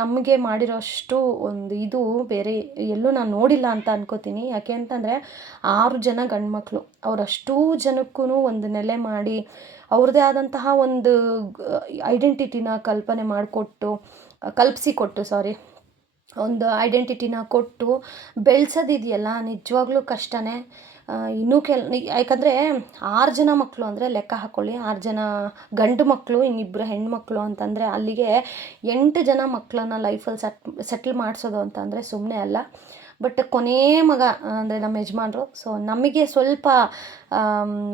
ನಮಗೆ ಮಾಡಿರೋಷ್ಟು ಒಂದು ಇದು ಬೇರೆ ಎಲ್ಲೂ ನಾನು ನೋಡಿಲ್ಲ ಅಂತ ಅನ್ಕೋತೀನಿ. ಯಾಕೆ ಅಂತಂದರೆ 6 ಜನ ಗಂಡ್ಮಕ್ಳು, ಅವರಷ್ಟೂ ಜನಕ್ಕೂ ಒಂದು ನೆಲೆ ಮಾಡಿ ಅವ್ರದ್ದೇ ಆದಂತಹ ಒಂದು ಐಡೆಂಟಿಟಿನ ಒಂದು ಐಡೆಂಟಿಟಿನ ಕೊಟ್ಟು ಬೆಳೆಸೋದಿದೆಯಲ್ಲ, ನಿಜವಾಗ್ಲೂ ಕಷ್ಟನೇ. ಇನ್ನೂ ಯಾಕಂದರೆ 6 ಜನ ಮಕ್ಕಳು ಅಂದರೆ ಲೆಕ್ಕ ಹಾಕ್ಕೊಳ್ಳಿ, 6 ಜನ ಗಂಡು ಮಕ್ಕಳು, ಇನ್ನಿಬ್ಬರು ಹೆಣ್ಮಕ್ಳು ಅಂತಂದರೆ ಅಲ್ಲಿಗೆ 8 ಜನ ಮಕ್ಕಳನ್ನ ಲೈಫಲ್ಲಿ ಸೆಟ್ಲ್ ಮಾಡಿಸೋದು ಅಂತಂದರೆ ಸುಮ್ಮನೆ ಅಲ್ಲ. ಬಟ್ ಕೊನೇ ಮಗ ಅಂದರೆ ನಮ್ಮ ಯಜಮಾನ್ರು. ಸೊ ನಮಗೆ ಸ್ವಲ್ಪ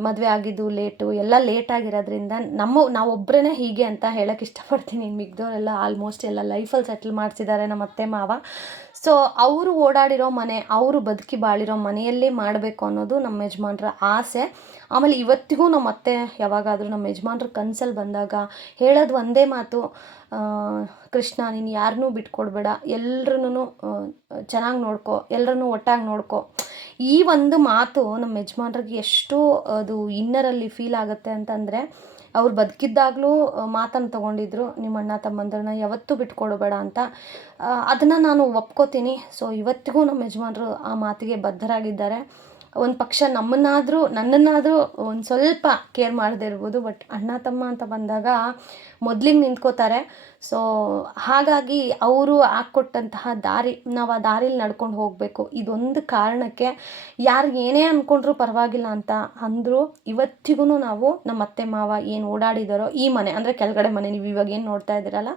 ಮದುವೆ ಆಗಿದ್ದು ಲೇಟು, ಎಲ್ಲ ಲೇಟಾಗಿರೋದ್ರಿಂದ ನಾವೊಬ್ಬರೇ ಹೀಗೆ ಅಂತ ಹೇಳೋಕ್ಕೆ ಇಷ್ಟಪಡ್ತೀನಿ. ಮಿಗ್ದವರೆಲ್ಲ ಆಲ್ಮೋಸ್ಟ್ ಎಲ್ಲ ಲೈಫಲ್ಲಿ ಸೆಟ್ಲ್ ಮಾಡಿಸಿದ್ದಾರೆ ನಮ್ಮ ಅತ್ತೆ ಮಾವ. ಸೊ ಅವರು ಓಡಾಡಿರೋ ಮನೆ, ಅವರು ಬದುಕಿ ಬಾಳಿರೋ ಮನೆಯಲ್ಲೇ ಮಾಡಬೇಕು ಅನ್ನೋದು ನಮ್ಮ ಯಜಮಾನ್ರ ಆಸೆ. ಆಮೇಲೆ ಇವತ್ತಿಗೂ ನಮ್ಮ ಅತ್ತೆ ಯಾವಾಗಾದರೂ ನಮ್ಮ ಯಜಮಾನ್ರ ಕನಸಲ್ಲಿ ಬಂದಾಗ ಹೇಳೋದು ಒಂದೇ ಮಾತು, ಕೃಷ್ಣ ನೀನು ಯಾರನ್ನೂ ಬಿಟ್ಕೊಡ್ಬೇಡ, ಎಲ್ರೂ ಚೆನ್ನಾಗಿ ನೋಡ್ಕೊ, ಎಲ್ಲರನ್ನೂ ಒಟ್ಟಾಗಿ ನೋಡ್ಕೊ. ಈ ಒಂದು ಮಾತು ನಮ್ಮ ಯಜಮಾನ್ರಿಗೆ ಎಷ್ಟು ಅದು ಇನ್ನರಲ್ಲಿ ಫೀಲ್ ಆಗುತ್ತೆ ಅಂತಂದರೆ, ಅವ್ರು ಬದುಕಿದ್ದಾಗಲೂ ಮಾತನ್ನು ತೊಗೊಂಡಿದ್ರು, ನಿಮ್ಮ ಅಣ್ಣ ತಮ್ಮಂದ್ರನ್ನ ಯಾವತ್ತೂ ಬಿಟ್ಕೊಡಬೇಡ ಅಂತ. ಅದನ್ನು ನಾನು ಒಪ್ಕೋತೀನಿ. ಸೊ ಇವತ್ತಿಗೂ ನಮ್ಮ ಯಜಮಾನ್ರು ಆ ಮಾತಿಗೆ ಬದ್ಧರಾಗಿದ್ದಾರೆ. ಒಂದು ಪಕ್ಷ ನನ್ನನ್ನಾದರೂ ಒಂದು ಸ್ವಲ್ಪ ಕೇರ್ ಮಾಡದೇ ಇರ್ಬೋದು, ಬಟ್ ಅಣ್ಣ ತಮ್ಮ ಅಂತ ಬಂದಾಗ ಮೊದಲಿಗೆ ನಿಂತ್ಕೋತಾರೆ. ಸೊ ಹಾಗಾಗಿ ಅವರು ಹಾಕ್ಕೊಟ್ಟಂತಹ ದಾರಿ, ನಾವು ಆ ದಾರಿಲಿ ನಡ್ಕೊಂಡು ಹೋಗಬೇಕು. ಇದೊಂದು ಕಾರಣಕ್ಕೆ ಯಾರು ಏನೇ ಅಂದ್ಕೊಂಡ್ರೂ ಪರವಾಗಿಲ್ಲ ಅಂತ ಅಂದರೂ ಇವತ್ತಿಗೂ ನಾವು ನಮ್ಮ ಅತ್ತೆ ಮಾವ ಏನು ಓಡಾಡಿದಾರೋ ಈ ಮನೆ ಅಂದರೆ ಕೆಳಗಡೆ ಮನೆ, ನೀವು ಇವಾಗ ಏನು ನೋಡ್ತಾ ಇದ್ದೀರಲ್ಲ,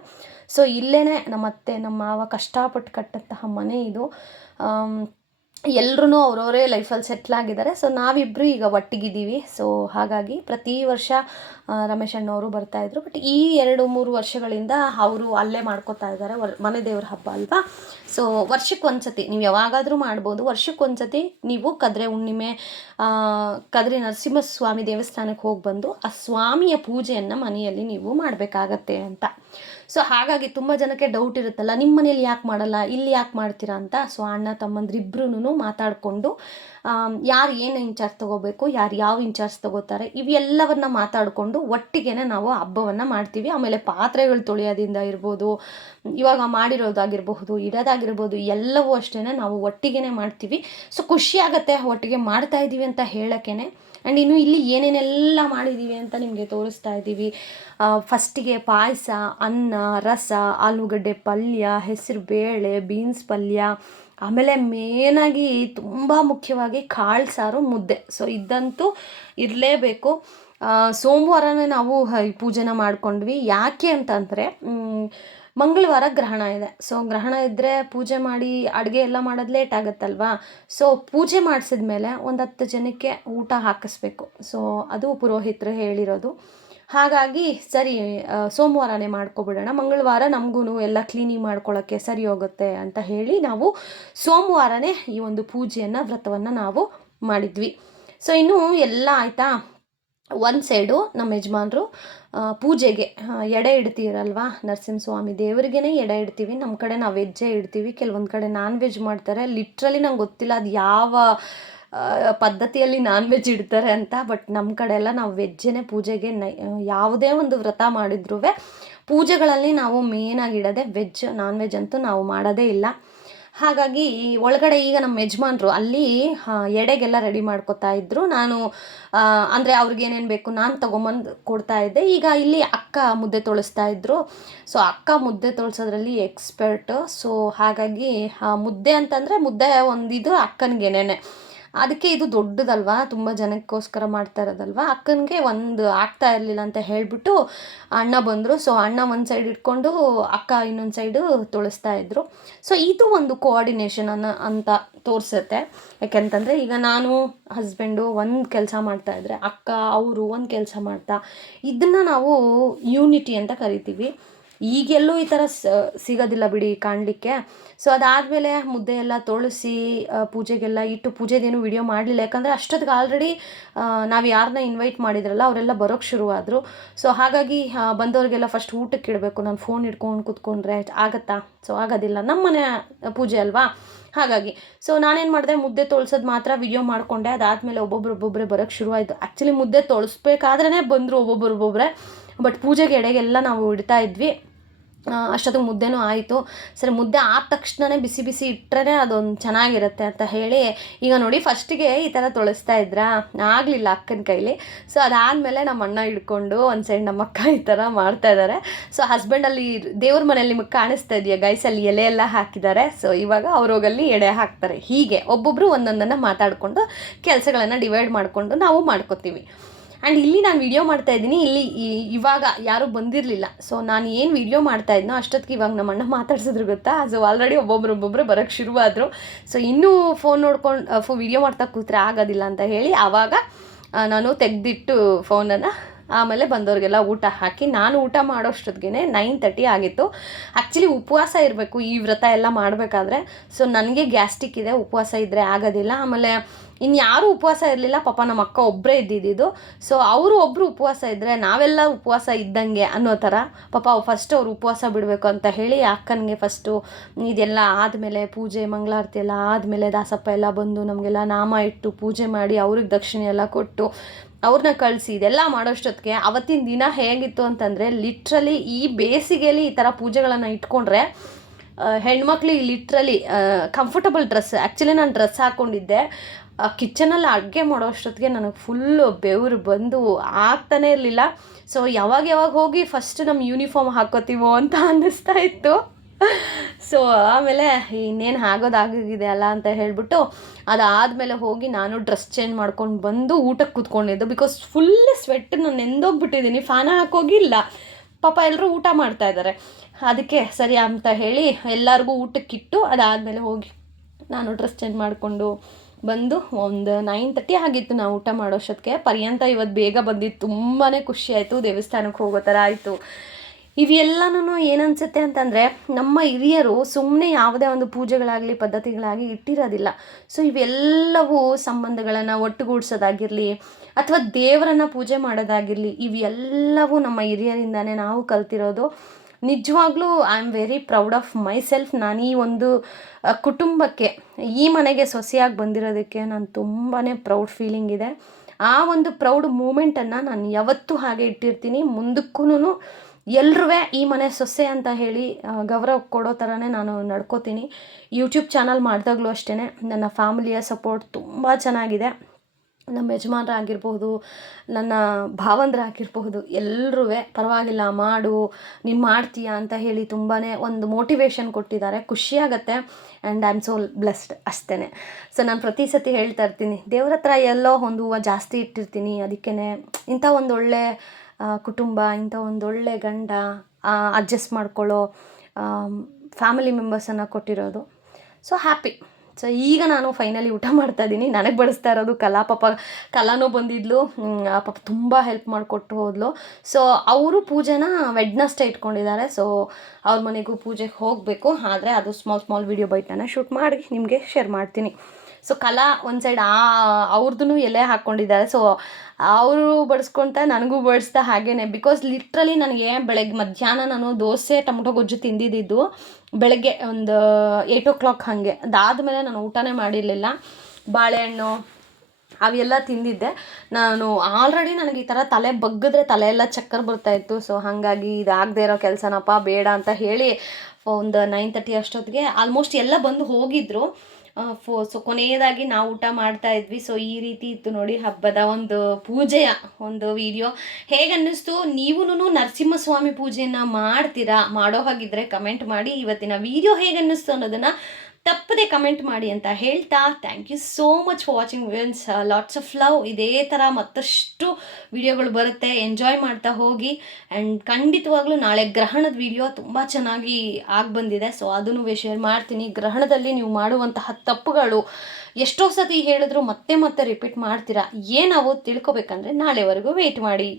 ಸೊ ಇಲ್ಲೇ ನಮ್ಮ ಅತ್ತೆ ನಮ್ಮ ಮಾವ ಕಷ್ಟಪಟ್ಟು ಕಟ್ಟಂತಹ ಮನೆ ಇದು. ಎಲ್ಲರೂ ಅವರವರೇ ಲೈಫಲ್ಲಿ ಸೆಟ್ಲಾಗಿದ್ದಾರೆ. ಸೊ ನಾವಿಬ್ಬರು ಈಗ ಒಟ್ಟಿಗಿದ್ದೀವಿ. ಸೊ ಹಾಗಾಗಿ ಪ್ರತಿ ವರ್ಷ ರಮೇಶ್ ಅಣ್ಣವರು ಬರ್ತಾಯಿದ್ರು. ಬಟ್ ಈ 2-3 ವರ್ಷಗಳಿಂದ ಅವರು ಅಲ್ಲೇ ಮಾಡ್ಕೋತಾ ಇದ್ದಾರೆ. ಮನೆ ದೇವ್ರ ಹಬ್ಬ ಅಲ್ವಾ. ಸೊ ವರ್ಷಕ್ಕೊಂದ್ಸತಿ ನೀವು ಯಾವಾಗಾದರೂ ಮಾಡ್ಬೋದು. ವರ್ಷಕ್ಕೊಂದ್ಸತಿ ನೀವು ಕದ್ರೆ ಹುಣ್ಣಿಮೆ, ಕದ್ರೆ ನರಸಿಂಹಸ್ವಾಮಿ ದೇವಸ್ಥಾನಕ್ಕೆ ಹೋಗಿ ಬಂದು ಆ ಸ್ವಾಮಿಯ ಪೂಜೆಯನ್ನು ಮನೆಯಲ್ಲಿ ನೀವು ಮಾಡಬೇಕಾಗತ್ತೆ ಅಂತ. ಸೊ ಹಾಗಾಗಿ ತುಂಬ ಜನಕ್ಕೆ ಡೌಟ್ ಇರುತ್ತಲ್ಲ, ನಿಮ್ಮ ಮನೇಲಿ ಯಾಕೆ ಮಾಡಲ್ಲ, ಇಲ್ಲಿ ಯಾಕೆ ಮಾಡ್ತೀರಾ ಅಂತ. ಸೊ ಅಣ್ಣ ತಮ್ಮಂದ್ರಿಬ್ರು ಮಾತಾಡಿಕೊಂಡು ಯಾರು ಏನು ಇನ್ಚಾರ್ಜ್ ತೊಗೋಬೇಕು, ಯಾರು ಯಾವ ಇನ್ಚಾರ್ಜ್ ತೊಗೋತಾರೆ, ಇವೆಲ್ಲವನ್ನ ಮಾತಾಡಿಕೊಂಡು ಒಟ್ಟಿಗೆ ನಾವು ಹಬ್ಬವನ್ನು ಮಾಡ್ತೀವಿ. ಆಮೇಲೆ ಪಾತ್ರೆಗಳು ತೊಳೆಯೋದಿಂದ ಇರ್ಬೋದು, ಇವಾಗ ಮಾಡಿರೋದಾಗಿರಬಹುದು, ಇಡೋದಾಗಿರ್ಬೋದು, ಎಲ್ಲವೂ ಅಷ್ಟೇ ನಾವು ಒಟ್ಟಿಗೆ ಮಾಡ್ತೀವಿ. ಸೊ ಖುಷಿಯಾಗತ್ತೆ ಒಟ್ಟಿಗೆ ಮಾಡ್ತಾ ಇದ್ದೀವಿ ಅಂತ ಹೇಳೋಕ್ಕೇ. ಆ್ಯಂಡ್ ಇನ್ನು ಇಲ್ಲಿ ಏನೇನೆಲ್ಲ ಮಾಡಿದ್ದೀವಿ ಅಂತ ನಿಮಗೆ ತೋರಿಸ್ತಾ ಇದ್ದೀವಿ. ಫಸ್ಟಿಗೆ ಪಾಯಸ, ಅನ್ನ, ರಸ, ಆಲೂಗಡ್ಡೆ ಪಲ್ಯ, ಹೆಸರು ಬೇಳೆ, ಬೀನ್ಸ್ ಪಲ್ಯ, ಆಮೇಲೆ ಮೇನಾಗಿ ತುಂಬ ಮುಖ್ಯವಾಗಿ ಕಾಳು ಸಾರು, ಮುದ್ದೆ. ಸೊ ಇದಂತೂ ಇರಲೇಬೇಕು. ಸೋಮವಾರನೇ ನಾವು ಈ ಪೂಜೆನ ಮಾಡ್ಕೊಂಡ್ವಿ. ಯಾಕೆ ಅಂತಂದರೆ ಮಂಗಳವಾರ ಗ್ರಹಣ ಇದೆ. ಸೊ ಗ್ರಹಣ ಇದ್ದರೆ ಪೂಜೆ ಮಾಡಿ ಅಡುಗೆ ಎಲ್ಲ ಮಾಡೋದು ಲೇಟ್ ಆಗುತ್ತಲ್ವಾ. ಸೊ ಪೂಜೆ ಮಾಡಿಸಿದ್ಮೇಲೆ ಒಂದು 10 ಜನಕ್ಕೆ ಊಟ ಹಾಕಿಸ್ಬೇಕು. ಸೊ ಅದು ಪುರೋಹಿತರು ಹೇಳಿರೋದು. ಹಾಗಾಗಿ ಸರಿ ಸೋಮವಾರನೇ ಮಾಡ್ಕೊಬಿಡೋಣ, ಮಂಗಳವಾರ ನಮಗೂ ಎಲ್ಲ ಕ್ಲೀನಿಂಗ್ ಮಾಡ್ಕೊಳ್ಳೋಕ್ಕೆ ಸರಿ ಹೋಗುತ್ತೆ ಅಂತ ಹೇಳಿ ನಾವು ಸೋಮವಾರನೇ ಈ ಒಂದು ಪೂಜೆಯನ್ನು ವ್ರತವನ್ನು ನಾವು ಮಾಡಿದ್ವಿ. ಸೊ ಇನ್ನು ಎಲ್ಲ ಆಯಿತಾ. ಒಂದು ಸೈಡು ನಮ್ಮ ಯಜಮಾನ್ರು ಪೂಜೆಗೆ ಎಡೆ ಇಡ್ತೀರಲ್ವ ನರಸಿಂಹಸ್ವಾಮಿ ದೇವರಿಗೇ ಎಡೆ ಇಡ್ತೀವಿ. ನಮ್ಮ ಕಡೆ ನಾವು ವೆಜ್ಜೇ ಇಡ್ತೀವಿ, ಕೆಲವೊಂದು ಕಡೆ ನಾನ್ ವೆಜ್ ಮಾಡ್ತಾರೆ. ಲಿಟ್ರಲಿ ನಂಗೆ ಗೊತ್ತಿಲ್ಲ ಅದು ಯಾವ ಪದ್ಧತಿಯಲ್ಲಿ ನಾನ್ ವೆಜ್ ಇಡ್ತಾರೆ ಅಂತ. ಬಟ್ ನಮ್ಮ ಕಡೆ ಎಲ್ಲ ನಾವು ವೆಜ್ಜೇ ಪೂಜೆಗೆ ಯಾವುದೇ ಒಂದು ವ್ರತ ಮಾಡಿದ್ರೂ ಪೂಜೆಗಳಲ್ಲಿ ನಾವು ಮೇನಾಗಿ ಇಡೋದೆ ವೆಜ್. ನಾನ್ ವೆಜ್ ಅಂತೂ ನಾವು ಮಾಡೋದೇ ಇಲ್ಲ. ಹಾಗಾಗಿ ಒಳಗಡೆ ಈಗ ನಮ್ಮ ಯಜಮಾನ್ರು ಅಲ್ಲಿ ಎಡೆಗೆಲ್ಲ ರೆಡಿ ಮಾಡ್ಕೊತಾ ಇದ್ದರು. ನಾನು ಅಂದರೆ ಅವ್ರಿಗೆ ಏನೇನು ಬೇಕು ನಾನು ತೊಗೊಂಬಂದು ಕೊಡ್ತಾ ಇದ್ದೆ. ಈಗ ಇಲ್ಲಿ ಅಕ್ಕ ಮುದ್ದೆ ತೊಳಸ್ತಾ ಇದ್ದರು. ಸೊ ಅಕ್ಕ ಮುದ್ದೆ ತೊಳ್ಸೋದ್ರಲ್ಲಿ ಎಕ್ಸ್ಪರ್ಟ್. ಸೊ ಹಾಗಾಗಿ ಮುದ್ದೆ ಅಂತಂದರೆ ಮುದ್ದೆ ಒಂದಿದು ಅಕ್ಕನಿಗೇನೆ. ಅದಕ್ಕೆ ಇದು ದೊಡ್ಡದಲ್ವಾ, ತುಂಬ ಜನಕ್ಕೋಸ್ಕರ ಮಾಡ್ತಾ ಇರೋದಲ್ವ, ಅಕ್ಕನಿಗೆ ಒಂದು ಆಗ್ತಾ ಇರಲಿಲ್ಲ ಅಂತ ಹೇಳಿಬಿಟ್ಟು ಅಣ್ಣ ಬಂದರು. ಸೊ ಅಣ್ಣ ಒಂದು ಸೈಡ್ ಇಟ್ಕೊಂಡು ಅಕ್ಕ ಇನ್ನೊಂದು ಸೈಡು ತೊಳಸ್ತಾ ಇದ್ದರು. ಸೊ ಇದು ಒಂದು ಕೋಆರ್ಡಿನೇಷನ್ ಅಂತ ತೋರಿಸುತ್ತೆ. ಯಾಕೆಂತಂದರೆ ಈಗ ನಾನು ಹಸ್ಬೆಂಡು ಒಂದು ಕೆಲಸ ಮಾಡ್ತಾಯಿದ್ರೆ ಅಕ್ಕ ಅವರು ಒಂದು ಕೆಲಸ ಮಾಡ್ತಾ, ಇದನ್ನು ನಾವು ಯೂನಿಟಿ ಅಂತ ಕರಿತೀವಿ. ಈಗೆಲ್ಲೂ ಈ ಥರ ಸಿಗೋದಿಲ್ಲ ಬಿಡಿ ಕಾಣಲಿಕ್ಕೆ. ಸೊ ಅದಾದಮೇಲೆ ಮುದ್ದೆ ಎಲ್ಲ ತೊಳಸಿ ಪೂಜೆಗೆಲ್ಲ ಇಟ್ಟು, ಪೂಜೆದೇನು ವಿಡಿಯೋ ಮಾಡಲಿಲ್ಲ, ಯಾಕಂದರೆ ಅಷ್ಟೊತ್ತಿಗೆ ಆಲ್ರೆಡಿ ನಾವು ಯಾರನ್ನ ಇನ್ವೈಟ್ ಮಾಡಿದ್ರಲ್ಲ ಅವರೆಲ್ಲ ಬರೋಕ್ಕೆ ಶುರುವಾದರು. ಸೊ ಹಾಗಾಗಿ ಬಂದವ್ರಿಗೆಲ್ಲ ಫಸ್ಟ್ ಊಟಕ್ಕೆ ಇಡಬೇಕು. ನಾನು ಫೋನ್ ಇಟ್ಕೊಂಡು ಕೂತ್ಕೊಂಡ್ರೆ ಆಗುತ್ತಾ? ಸೊ ಆಗೋದಿಲ್ಲ, ನಮ್ಮ ಮನೆ ಪೂಜೆ ಅಲ್ವಾ. ಹಾಗಾಗಿ ಸೊ ನಾನೇನು ಮಾಡಿದೆ, ಮುದ್ದೆ ತೊಳ್ಸೋದು ಮಾತ್ರ ವಿಡಿಯೋ ಮಾಡಿಕೊಂಡೆ. ಅದಾದಮೇಲೆ ಒಬ್ಬೊಬ್ಬರೇ ಬರೋಕ್ಕೆ ಶುರುವಾಯಿತು. ಆ್ಯಕ್ಚುಲಿ ಮುದ್ದೆ ತೊಳಸ್ಬೇಕಾದ್ರೇ ಬಂದರು ಒಬ್ಬೊಬ್ಬರೇ. ಬಟ್ ಪೂಜೆಗೆ ಎಡೆಗೆಲ್ಲ ನಾವು ಇಡ್ತಾ ಇದ್ವಿ. ಅಷ್ಟೊತ್ತಿಗೆ ಮುದ್ದೆನೂ ಆಯಿತು. ಸರಿ, ಮುದ್ದೆ ಆದ ತಕ್ಷಣವೇ ಬಿಸಿ ಬಿಸಿ ಇಟ್ಟರೆ ಅದೊಂದು ಚೆನ್ನಾಗಿರುತ್ತೆ ಅಂತ ಹೇಳಿ, ಈಗ ನೋಡಿ ಫಸ್ಟಿಗೆ ಈ ಥರ ತೊಳಸ್ತಾ ಇದ್ರಾ, ಆಗಲಿಲ್ಲ ಅಕ್ಕನ ಕೈಲಿ. ಸೊ ಅದಾದಮೇಲೆ ನಮ್ಮ ಅಣ್ಣ ಹಿಡ್ಕೊಂಡು ಒಂದು ಸೈಡ್ ನಮ್ಮ ಅಕ್ಕ ಈ ಥರ ಮಾಡ್ತಾಯಿದ್ದಾರೆ. ಸೊ ಹಸ್ಬೆಂಡಲ್ಲಿ ದೇವ್ರ ಮನೇಲಿ ನಿಮಗೆ ಕಾಣಿಸ್ತಾ ಇದೆಯಾ ಗೈಸ್, ಅಲ್ಲಿ ಎಲೆ ಎಲ್ಲ ಹಾಕಿದ್ದಾರೆ. ಸೊ ಇವಾಗ ಅವ್ರೋಗಲ್ಲಿ ಎಡೆ ಹಾಕ್ತಾರೆ. ಹೀಗೆ ಒಬ್ಬೊಬ್ಬರು ಒಂದೊಂದನ್ನು ಮಾತಾಡಿಕೊಂಡು ಕೆಲಸಗಳನ್ನು ಡಿವೈಡ್ ಮಾಡಿಕೊಂಡು ನಾವು ಮಾಡ್ಕೋತೀವಿ. ಆ್ಯಂಡ್ ಇಲ್ಲಿ ನಾನು ವೀಡಿಯೋ ಮಾಡ್ತಾಯಿದ್ದೀನಿ. ಇಲ್ಲಿ ಇವಾಗ ಯಾರೂ ಬಂದಿರಲಿಲ್ಲ. ಸೊ ನಾನು ಏನು ವೀಡಿಯೋ ಮಾಡ್ತಾಯಿದ್ನೋ ಅಷ್ಟೊತ್ತಿಗೆ ಇವಾಗ ನಮ್ಮ ಅಣ್ಣ ಮಾತಾಡ್ಸಿದ್ರು ಗೊತ್ತಾ. ಸೊ ಆಲ್ರೆಡಿ ಒಬ್ಬೊಬ್ಬರು ಬರೋಕ್ಕೆ ಶುರುವಾದರು. ಸೊ ಇನ್ನೂ ಫೋನ್ ನೋಡ್ಕೊಂಡು ವೀಡಿಯೋ ಮಾಡ್ತಾ ಕೂತ್ರೆ ಆಗೋದಿಲ್ಲ ಅಂತ ಹೇಳಿ ಆವಾಗ ನಾನು ತೆಗೆದಿಟ್ಟು ಫೋನನ್ನು ಆಮೇಲೆ ಬಂದವ್ರಿಗೆಲ್ಲ ಊಟ ಹಾಕಿ, ನಾನು ಊಟ ಮಾಡೋಷ್ಟೊತ್ತಿಗೆ 9:30 ಆಗಿತ್ತು. ಆ್ಯಕ್ಚುಲಿ ಉಪವಾಸ ಇರಬೇಕು ಈ ವ್ರತ ಎಲ್ಲ ಮಾಡಬೇಕಾದ್ರೆ. ಸೊ ನನಗೆ ಗ್ಯಾಸ್ಟ್ರಿಕ್ ಇದೆ, ಉಪವಾಸ ಇದ್ದರೆ ಆಗೋದಿಲ್ಲ. ಆಮೇಲೆ ಇನ್ಯಾರೂ ಉಪವಾಸ ಇರಲಿಲ್ಲ, ಪಾಪ ನಮ್ಮ ಅಕ್ಕ ಒಬ್ಬರೇ ಇದ್ದಿದ್ದು. ಸೊ ಅವರು ಒಬ್ಬರು ಉಪವಾಸ ಇದ್ದರೆ ನಾವೆಲ್ಲ ಉಪವಾಸ ಇದ್ದಂಗೆ ಅನ್ನೋ ಥರ. ಪಾಪ ಫಸ್ಟ್ ಅವ್ರು ಉಪವಾಸ ಬಿಡಬೇಕು ಅಂತ ಹೇಳಿ ಅಕ್ಕನಿಗೆ ಫಸ್ಟು ಇದೆಲ್ಲ ಆದಮೇಲೆ ಪೂಜೆ ಮಂಗಳಾರತಿ ಎಲ್ಲ ಆದಮೇಲೆ ದಾಸಪ್ಪ ಎಲ್ಲ ಬಂದು ನಮಗೆಲ್ಲ ನಾಮ ಇಟ್ಟು ಪೂಜೆ ಮಾಡಿ ಅವ್ರಿಗೆ ದಕ್ಷಿಣೆ ಎಲ್ಲ ಕೊಟ್ಟು ಅವ್ರನ್ನ ಕಳಿಸಿ ಇದೆಲ್ಲ ಮಾಡೋಷ್ಟೊತ್ತಿಗೆ ಅವತ್ತಿನ ದಿನ ಹೇಗಿತ್ತು ಅಂತಂದರೆ, ಲಿಟ್ರಲಿ ಈ ಬೇಸಿಗೆಯಲ್ಲಿ ಈ ಥರ ಪೂಜೆಗಳನ್ನು ಇಟ್ಕೊಂಡ್ರೆ ಹೆಣ್ಮಕ್ಳಿಗೆ ಲಿಟ್ರಲಿ ಕಂಫರ್ಟಬಲ್ ಡ್ರೆಸ್. ಆ್ಯಕ್ಚುಲಿ ನಾನು ಡ್ರೆಸ್ ಹಾಕ್ಕೊಂಡಿದ್ದೆ. ಕಿಚನಲ್ಲಿ ಅಡುಗೆ ಮಾಡೋ ಅಷ್ಟೊತ್ತಿಗೆ ನನಗೆ ಫುಲ್ಲು ಬೆವರು ಬಂದು ಆಗ್ತಾನೇ ಇರಲಿಲ್ಲ. ಸೊ ಯಾವಾಗ ಹೋಗಿ ಫಸ್ಟ್ ನಮ್ಮ ಯೂನಿಫಾರ್ಮ್ ಹಾಕೋತೀವೋ ಅಂತ ಅನ್ನಿಸ್ತಾ ಇತ್ತು. ಸೊ ಆಮೇಲೆ ಇನ್ನೇನು ಆಗೋದಾಗಿದೆ ಅಲ್ಲ ಅಂತ ಹೇಳಿಬಿಟ್ಟು ಅದಾದಮೇಲೆ ಹೋಗಿ ನಾನು ಡ್ರೆಸ್ ಚೇಂಜ್ ಮಾಡ್ಕೊಂಡು ಬಂದು ಊಟಕ್ಕೆ ಕೂತ್ಕೊಂಡಿದ್ದು. ಬಿಕಾಸ್ ಫುಲ್ ಸ್ವೆಟ್ ನಾನು ನೆಂದೋಗ್ಬಿಟ್ಟಿದ್ದೀನಿ, ಫ್ಯಾನ ಹಾಕೋಗಿಲ್ಲ. ಪಾಪ ಎಲ್ಲರೂ ಊಟ ಮಾಡ್ತಾಯಿದ್ದಾರೆ. ಅದಕ್ಕೆ ಸರಿ ಅಂತ ಹೇಳಿ ಎಲ್ಲರಿಗೂ ಊಟಕ್ಕಿಟ್ಟು ಅದಾದಮೇಲೆ ಹೋಗಿ ನಾನು ಡ್ರೆಸ್ ಚೇಂಜ್ ಮಾಡಿಕೊಂಡು ಬಂದು ಒಂದು 9:30 ಆಗಿತ್ತು ನಾವು ಊಟ ಮಾಡೋಷ್ಟೊತ್ತಿಗೆ. ಪರ್ಯಂತ ಇವತ್ತು ಬೇಗ ಬಂದಿದ್ದು ತುಂಬಾ ಖುಷಿ ಆಯಿತು. ದೇವಸ್ಥಾನಕ್ಕೆ ಹೋಗೋ ಥರ ಆಯಿತು. ಇವೆಲ್ಲನೂ ಏನನ್ಸುತ್ತೆ ಅಂತಂದರೆ, ನಮ್ಮ ಹಿರಿಯರು ಸುಮ್ಮನೆ ಯಾವುದೇ ಒಂದು ಪೂಜೆಗಳಾಗಲಿ ಪದ್ಧತಿಗಳಾಗಲಿ ಇಟ್ಟಿರೋದಿಲ್ಲ. ಸೊ ಇವೆಲ್ಲವೂ ಸಂಬಂಧಗಳನ್ನು ಒಟ್ಟುಗೂಡಿಸೋದಾಗಿರಲಿ ಅಥವಾ ದೇವರನ್ನು ಪೂಜೆ ಮಾಡೋದಾಗಿರಲಿ, ಇವೆಲ್ಲವೂ ನಮ್ಮ ಹಿರಿಯರಿಂದನೇ ನಾವು ಕಲ್ತಿರೋದು. ನಿಜವಾಗ್ಲೂ I am very proud of my self. ನಾನು ಈ ಒಂದು ಕುಟುಂಬಕ್ಕೆ, ಈ ಮನೆಗೆ ಸೊಸೆಯಾಗಿ ಬಂದಿರೋದಕ್ಕೆ ನಾನು ತುಂಬಾ ಪ್ರೌಡ್ ಫೀಲಿಂಗ್ ಇದೆ. ಆ ಒಂದು ಪ್ರೌಡ್ ಮೂಮೆಂಟನ್ನು ನಾನು ಯಾವತ್ತೂ ಹಾಗೆ ಇಟ್ಟಿರ್ತೀನಿ. ಮುಂದಕ್ಕೂ ಎಲ್ಲರೂ ಈ ಮನೆ ಸೊಸೆ ಅಂತ ಹೇಳಿ ಗೌರವ ಕೊಡೋ ಥರನೇ ನಾನು ನಡ್ಕೋತೀನಿ. ಯೂಟ್ಯೂಬ್ ಚಾನಲ್ ಮಾಡಿದಾಗಲೂ ಅಷ್ಟೇ ನನ್ನ ಫ್ಯಾಮಿಲಿಯ ಸಪೋರ್ಟ್ ತುಂಬ ಚೆನ್ನಾಗಿದೆ. ನಮ್ಮ ಯಜಮಾನ್ರಾಗಿರ್ಬೋದು, ನನ್ನ ಭಾವಂದ್ರಾಗಿರ್ಬಹುದು, ಎಲ್ಲರೂ ಪರವಾಗಿಲ್ಲ ಮಾಡು, ನೀನು ಮಾಡ್ತೀಯಾ ಅಂತ ಹೇಳಿ ತುಂಬಾ ಒಂದು ಮೋಟಿವೇಶನ್ ಕೊಟ್ಟಿದ್ದಾರೆ. ಖುಷಿಯಾಗತ್ತೆ. And I am so blessed ಅಷ್ಟೇ. ಸೊ ನಾನು ಪ್ರತಿ ಸತಿ ಹೇಳ್ತಾ ಇರ್ತೀನಿ, ದೇವ್ರ ಹತ್ರ ಎಲ್ಲೋ ಒಂದು ಹೂವು ಜಾಸ್ತಿ ಇಟ್ಟಿರ್ತೀನಿ. ಅದಕ್ಕೇ ಇಂಥ ಒಂದು ಒಳ್ಳೆ ಕುಟುಂಬ, ಇಂಥ ಒಂದು ಒಳ್ಳೆ ಗಂಡ, ಅಡ್ಜಸ್ಟ್ ಮಾಡ್ಕೊಳ್ಳೋ ಫ್ಯಾಮಿಲಿ ಮೆಂಬರ್ಸನ್ನು ಕೊಟ್ಟಿರೋದು. So happy. ಸೊ ಈಗ ನಾನು ಫೈನಲಿ ಊಟ ಮಾಡ್ತಾಯಿದ್ದೀನಿ. ನನಗೆ ಬಡಿಸ್ತಾ ಇರೋದು ಕಲಾ. ಕಲಾನೂ ಬಂದಿದ್ಲು, ಪಾಪ ತುಂಬ ಹೆಲ್ಪ್ ಮಾಡಿಕೊಟ್ಟು ಹೋದ್ಲು. ಸೊ ಅವರು ಪೂಜೆನ ವೆಡ್ನಸ್ಡೇ ಇಟ್ಕೊಂಡಿದ್ದಾರೆ. ಸೊ ಅವ್ರ ಮನೆಗೂ ಪೂಜೆಗೆ ಹೋಗಬೇಕು. ಆದರೆ ಅದು ಸ್ಮಾಲ್ ವಿಡಿಯೋ ಬೈಟನ್ನು ಶೂಟ್ ಮಾಡಿ ನಿಮಗೆ ಶೇರ್ ಮಾಡ್ತೀನಿ. ಸೊ ಕಲಾ ಒಂದು ಸೈಡ್ ಅವ್ರದ್ದು ಎಲೆ ಹಾಕ್ಕೊಂಡಿದ್ದಾರೆ. ಸೊ ಅವರು ಬಡಿಸ್ಕೊತ ನನಗೂ ಬಡಿಸ್ತಾ ಹಾಗೇನೆ. ಬಿಕಾಸ್ ಲಿಟ್ರಲಿ ನನಗೆ ಬೆಳಗ್ಗೆ ಮಧ್ಯಾಹ್ನ ನಾನು ದೋಸೆ ಟೊಮೊಟೊ ಗೊಜ್ಜು ತಿಂದಿದ್ದು ಬೆಳಗ್ಗೆ ಒಂದು 8 o'clock ಹಾಗೆ. ಅದಾದಮೇಲೆ ನಾನು ಊಟನೇ ಮಾಡಿರಲಿಲ್ಲ. ಬಾಳೆಹಣ್ಣು ಅವೆಲ್ಲ ತಿಂದಿದ್ದೆ. ನಾನು ಆಲ್ರೆಡಿ ನನಗೆ ಈ ಥರ ತಲೆ ಬಗ್ಗಿದ್ರೆ ತಲೆ ಎಲ್ಲ ಚಕ್ಕರ್ ಬರ್ತಾಯಿತ್ತು. ಸೊ ಹಾಗಾಗಿ ಇದಾಗದೇ ಇರೋ ಕೆಲಸನಪ್ಪ ಬೇಡ ಅಂತ ಹೇಳಿ ಒಂದು 9:30 ಅಷ್ಟೊತ್ತಿಗೆ ಆಲ್ಮೋಸ್ಟ್ ಎಲ್ಲ ಬಂದು ಹೋಗಿದ್ರು. ಸೊ ಕೊನೆಯದಾಗಿ ನಾವು ಊಟ ಮಾಡ್ತಾ ಇದ್ವಿ. ಸೊ ಈ ರೀತಿ ಇತ್ತು ನೋಡಿ ಹಬ್ಬದ ಒಂದು ಪೂಜೆಯ ಒಂದು ವಿಡಿಯೋ. ಹೇಗೆ ಅನ್ನಿಸ್ತು? ನೀವೂ ನರಸಿಂಹಸ್ವಾಮಿ ಪೂಜೆಯನ್ನು ಮಾಡ್ತೀರಾ? ಮಾಡೋ ಹಾಗಿದ್ರೆ ಕಮೆಂಟ್ ಮಾಡಿ. ಇವತ್ತಿನ ವಿಡಿಯೋ ಹೇಗೆ ಅನ್ನಿಸ್ತು ಅನ್ನೋದನ್ನು ತಪ್ಪದೆ ಕಮೆಂಟ್ ಮಾಡಿ ಅಂತ ಹೇಳ್ತಾ, thank you so much for watching wins. Lots of love. ಇದೇ ಥರ ಮತ್ತಷ್ಟು ವಿಡಿಯೋಗಳು ಬರುತ್ತೆ, ಎಂಜಾಯ್ ಮಾಡ್ತಾ ಹೋಗಿ. ಆ್ಯಂಡ್ ಖಂಡಿತವಾಗ್ಲೂ ನಾಳೆ ಗ್ರಹಣದ ವಿಡಿಯೋ ತುಂಬ ಚೆನ್ನಾಗಿ ಬಂದಿದೆ. ಸೊ ಅದನ್ನು ಶೇರ್ ಮಾಡ್ತೀನಿ. ಗ್ರಹಣದಲ್ಲಿ ನೀವು ಮಾಡುವಂತಹ ತಪ್ಪುಗಳು ಎಷ್ಟೋ ಸತಿ ಹೇಳಿದ್ರು ಮತ್ತೆ ಮತ್ತೆ ರಿಪೀಟ್ ಮಾಡ್ತೀರಾ. ಏನವು ತಿಳ್ಕೊಬೇಕಂದ್ರೆ ನಾಳೆವರೆಗೂ ವೆಯ್ಟ್ ಮಾಡಿ.